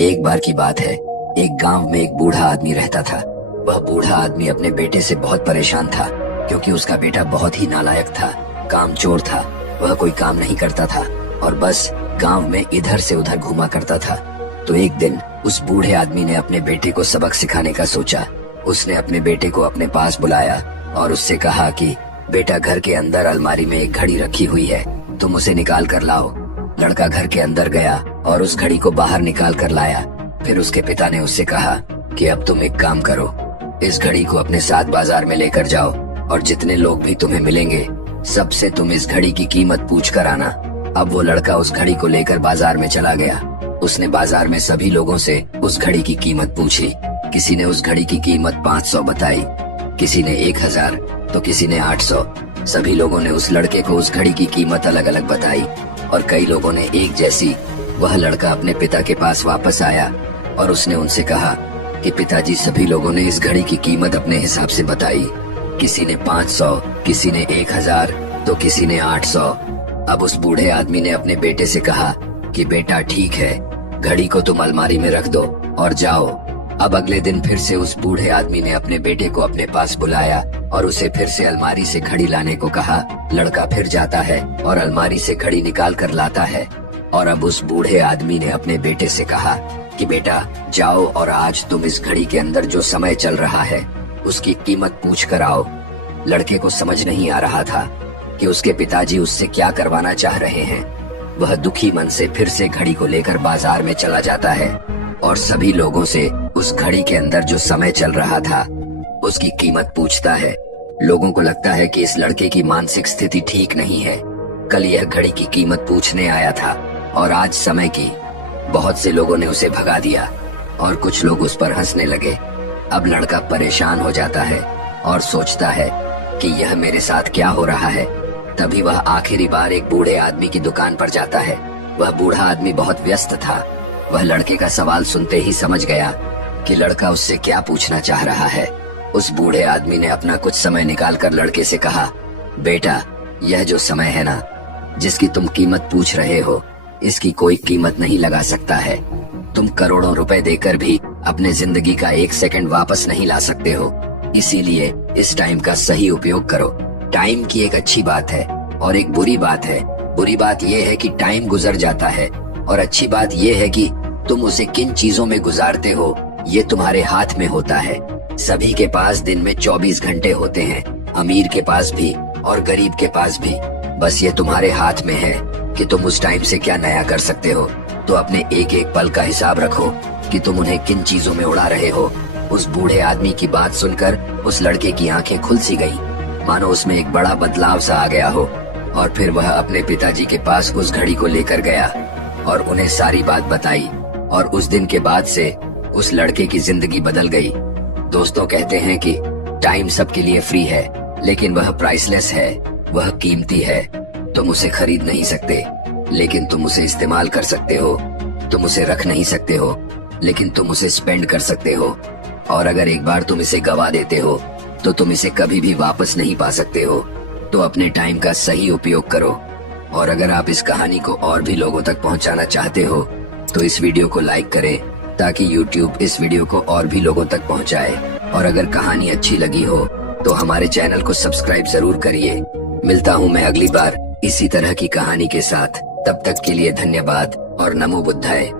एक बार की बात है, एक गांव में एक बूढ़ा आदमी रहता था। वह बूढ़ा आदमी अपने बेटे से बहुत परेशान था, क्योंकि उसका बेटा बहुत ही नालायक था, कामचोर था। वह कोई काम नहीं करता था और बस गांव में इधर से उधर घूमा करता था। तो एक दिन उस बूढ़े आदमी ने अपने बेटे को सबक सिखाने का सोचा। उसने अपने बेटे को अपने पास बुलाया और उससे कहा कि बेटा, घर के अंदर अलमारी में एक घड़ी रखी हुई है, तुम उसे निकाल कर लाओ। लड़का घर के अंदर गया और उस घड़ी को बाहर निकाल कर लाया। फिर उसके पिता ने उससे कहा कि अब तुम एक काम करो, इस घड़ी को अपने साथ बाजार में लेकर जाओ और जितने लोग भी तुम्हें मिलेंगे सबसे तुम इस घड़ी की कीमत पूछ कर आना। अब वो लड़का उस घड़ी को लेकर बाजार में चला गया। उसने बाजार में सभी लोगों से उस घड़ी की कीमत पूछी। किसी ने उस घड़ी की कीमत 500 बताई, किसी ने 1000, तो किसी ने 800। सभी लोगों ने उस लड़के को उस घड़ी की कीमत अलग अलग बताई और कई लोगों ने एक जैसी। वह लड़का अपने पिता के पास वापस आया और उसने उनसे कहा कि पिताजी, सभी लोगों ने इस घड़ी की कीमत अपने हिसाब से बताई। किसी ने 500, किसी ने 1000, तो किसी ने 800। अब उस बूढ़े आदमी ने अपने बेटे से कहा कि बेटा, ठीक है, घड़ी को तुम अलमारी में रख दो और जाओ। अब अगले दिन फिर से उस बूढ़े आदमी ने अपने बेटे को अपने पास बुलाया और उसे फिर से अलमारी से घड़ी लाने को कहा। लड़का फिर जाता है और अलमारी से घड़ी निकाल कर लाता है। और अब उस बूढ़े आदमी ने अपने बेटे से कहा कि बेटा, जाओ और आज तुम इस घड़ी के अंदर जो समय चल रहा है उसकी कीमत पूछ कर आओ। लड़के को समझ नहीं आ रहा था कि उसके पिताजी उससे क्या करवाना चाह रहे हैं। वह दुखी मन से फिर से घड़ी को लेकर बाजार में चला जाता है और सभी लोगों से उस घड़ी के अंदर जो समय चल रहा था उसकी कीमत पूछता है। लोगों को लगता है कि इस लड़के की मानसिक स्थिति ठीक नहीं है। कल यह घड़ी की कीमत पूछने आया था और आज समय की। बहुत से लोगों ने उसे भगा दिया और कुछ लोग उस पर हंसने लगे। अब लड़का परेशान हो जाता है और सोचता है कि यह मेरे साथ क्या हो रहा है। तभी वह आखिरी बार एक बूढ़े आदमी की दुकान पर जाता है। वह बूढ़ा आदमी बहुत व्यस्त था। वह लड़के का सवाल सुनते ही समझ गया कि लड़का उससे क्या पूछना चाह रहा है। उस बूढ़े आदमी ने अपना कुछ समय निकालकर लड़के से कहा, बेटा, यह जो समय है ना, जिसकी तुम कीमत पूछ रहे हो, इसकी कोई कीमत नहीं लगा सकता है। तुम करोड़ों रुपए देकर भी अपने जिंदगी का 1 सेकंड वापस नहीं ला सकते हो। इसीलिए इस टाइम का सही उपयोग करो। टाइम की एक अच्छी बात है और एक बुरी बात है। बुरी बात यह है कि टाइम गुजर जाता है और अच्छी बात यह है कि तुम उसे किन चीजों में गुजारते हो ये तुम्हारे हाथ में होता है। सभी के पास दिन में 24 घंटे होते हैं, अमीर के पास भी और गरीब के पास भी। बस ये तुम्हारे हाथ में है कि तुम उस टाइम से क्या नया कर सकते हो। तो अपने एक एक पल का हिसाब रखो कि तुम उन्हें किन चीजों में उड़ा रहे हो। उस बूढ़े आदमी की बात सुनकर उस लड़के की आंखें खुल सी गई, मानो उसमें एक बड़ा बदलाव सा आ गया हो। और फिर वह अपने पिताजी के पास उस घड़ी को लेकर गया और उन्हें सारी बात बताई। और उस दिन के बाद से उस लड़के की जिंदगी बदल गई। दोस्तों कहते हैं कि टाइम सबके लिए फ्री है, लेकिन वह प्राइसलेस है, वह कीमती है। तुम उसे खरीद नहीं सकते, लेकिन तुम उसे इस्तेमाल कर सकते हो। तुम उसे रख नहीं सकते हो, लेकिन तुम उसे स्पेंड कर सकते हो। और अगर एक बार तुम इसे गवा देते हो तो तुम इसे कभी भी वापस नहीं पा सकते हो। तो अपने टाइम का सही उपयोग करो। और अगर आप इस कहानी को और भी लोगों तक पहुंचाना चाहते हो तो इस वीडियो को लाइक करें, ताकि YouTube इस वीडियो को और भी लोगों तक पहुंचाए। और अगर कहानी अच्छी लगी हो तो हमारे चैनल को सब्सक्राइब जरूर करिए। मिलता हूं मैं अगली बार इसी तरह की कहानी के साथ। तब तक के लिए धन्यवाद और नमो बुद्धाय।